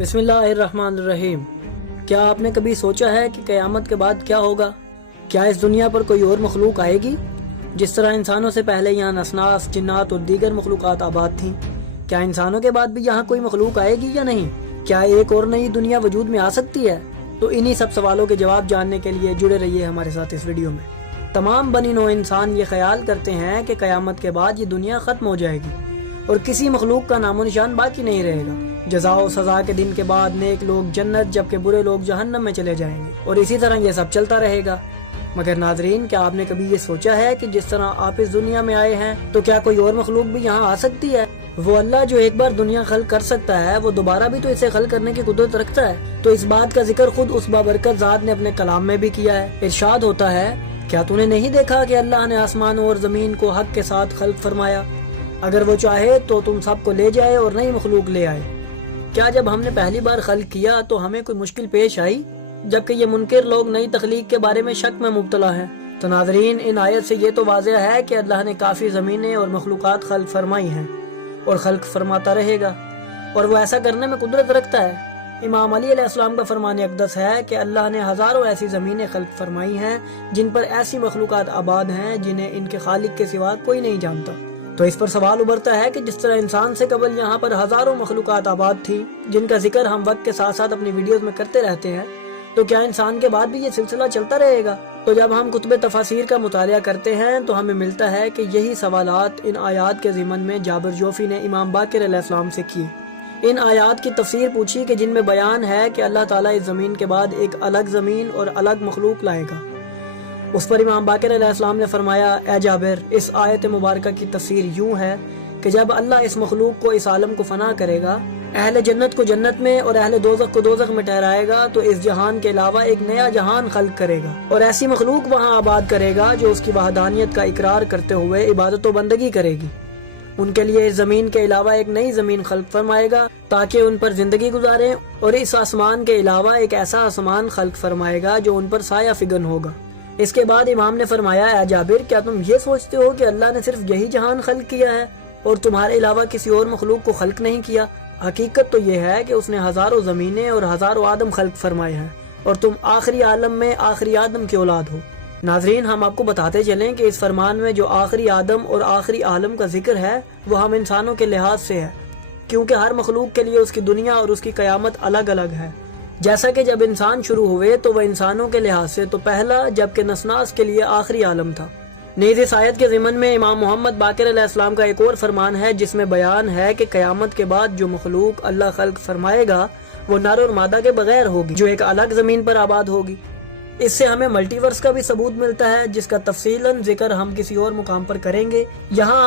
बिस्मिल्लाहिर्रहमानिर्रहीम। क्या आपने कभी सोचा है कि क़यामत के बाद क्या होगा? क्या इस दुनिया पर कोई और मखलूक आएगी? जिस तरह इंसानों से पहले यहाँ नसनास, जिन्नात और दीगर मखलूक़ात आबाद थीं, क्या इंसानों के बाद भी यहाँ कोई मखलूक आएगी या नहीं? क्या एक और नई दुनिया वजूद में आ सकती है? तो इन्हीं सब सवालों के जवाब जानने के लिए जुड़े रहिए हमारे साथ इस वीडियो में। तमाम बनी नौ इंसान ये ख्याल करते हैं कि क़यामत के बाद ये दुनिया ख़त्म हो जाएगी और किसी मखलूक का नामो निशान बाकी नहीं रहेगा। जज़ा और सज़ा के दिन के बाद नेक लोग जन्नत जबकि बुरे लोग जहन्नम में चले जाएंगे और इसी तरह ये सब चलता रहेगा। मगर नाज़रीन, क्या आपने कभी ये सोचा है कि जिस तरह आप इस दुनिया में आए हैं तो क्या कोई और मखलूक भी यहाँ आ सकती है? वो अल्लाह जो एक बार दुनिया खल्क कर सकता है वो दोबारा भी तो इसे खल्क करने की कुदरत रखता है। तो इस बात का जिक्र खुद उस बाबरकत ज़ात ने अपने कलाम में भी किया है। इरशाद होता है, क्या तूने नहीं देखा कि अल्लाह ने आसमान और ज़मीन को हक के साथ खल्क फरमाया? अगर वो चाहे तो तुम सबको ले जाए और नई मखलूक ले आए। क्या जब हमने पहली बार खल्क किया तो हमें कोई मुश्किल पेश आई, जबकि ये मुनकिर लोग नई तख्लीक के बारे में शक में मुब्तला हैं? तो नाज़रीन, इन आयत से ये तो वाज़ेह है कि अल्लाह ने काफ़ी ज़मीनें और मखलूक़ात खल्क फरमाई हैं और खल्क फरमाता रहेगा और वो ऐसा करने में कुदरत रखता है। इमाम अली अलैहिस्सलाम का फरमान अक़दस है कि अल्लाह ने हज़ारों ऐसी ज़मीनें खल्क फरमाई हैं जिन पर ऐसी मखलूक़ात आबाद हैं जिन्हें इनके खालिक के सिवा कोई नहीं जानता। तो इस पर सवाल उभरता है कि जिस तरह इंसान से कबल यहाँ पर हज़ारों मखलूक़ात आबाद थी जिनका जिक्र हम वक्त के साथ साथ अपनी वीडियोज़ में करते रहते हैं, तो क्या इंसान के बाद भी ये सिलसिला चलता रहेगा? तो जब हम कुतुब तफासीर का मुतालिया करते हैं तो हमें मिलता है कि यही सवालात इन आयात के ज़िमन में जाबिर जोफ़ी ने इमाम बाक़िर अलैहिस्सलाम से किए। इन आयात की तफसीर पूछी कि जिनमें बयान है कि अल्लाह ताला इस ज़मीन के बाद एक अलग ज़मीन और अलग मखलूक लाएगा। उस पर इमाम बाक़िर अलैहिस्सलाम ने फरमाया, ए जाबिर, इस आयत मुबारक की तफसीर यूँ है कि जब अल्लाह इस मखलूक को, इस आलम को फना करेगा, अहले जन्नत को जन्नत में और अहले दोज़ख को दोज़ख में ठहराएगा, तो इस जहान के अलावा एक नया जहान खल्क करेगा और ऐसी मखलूक वहाँ आबाद करेगा जो उसकी वहदानियत का इकरार करते हुए इबादत व बंदगी करेगी। उनके लिए इस ज़मीन के अलावा एक नई ज़मीन खल्क फरमाएगा ताकि उन पर ज़िंदगी गुजारें और इस आसमान के अलावा एक ऐसा आसमान खल्क फरमाएगा जो उन पर साया फिगन होगा। इसके बाद इमाम ने फरमाया, ए जाबिर, क्या तुम ये सोचते हो कि अल्लाह ने सिर्फ यही जहान खल्क किया है और तुम्हारे अलावा किसी और मखलूक को खल्क नहीं किया? हकीकत तो ये है कि उसने हज़ारों ज़मीनें और हज़ारों आदम खल्क फरमाए हैं और तुम आखिरी आलम में आखिरी आदम की औलाद हो। नाज़रीन, हम आपको बताते चलें कि इस फरमान में जो आखिरी आदम और आखिरी आलम का जिक्र है वो हम इंसानों के लिहाज से है, क्योंकि हर मखलूक के लिए उसकी दुनिया और उसकी क़यामत अलग अलग है। जैसा कि जब इंसान शुरू हुए तो वह इंसानों के लिहाज से तो पहला, जबकि नसनास के लिए आखिरी आलम था। नीज़ इस आयत के ज़िमन में इमाम मोहम्मद बाक़िर अलैहिस्सलाम का एक और फरमान है जिसमें बयान है कि क़यामत के बाद जो मखलूक अल्लाह खल्क फरमाएगा वो नर और मादा के बगैर होगी, जो एक अलग ज़मीन पर आबाद होगी। इससे हमें मल्टीवर्स का भी सबूत मिलता है जिसका तफसीलन जिक्र हम किसी और मुकाम पर करेंगे। यहाँ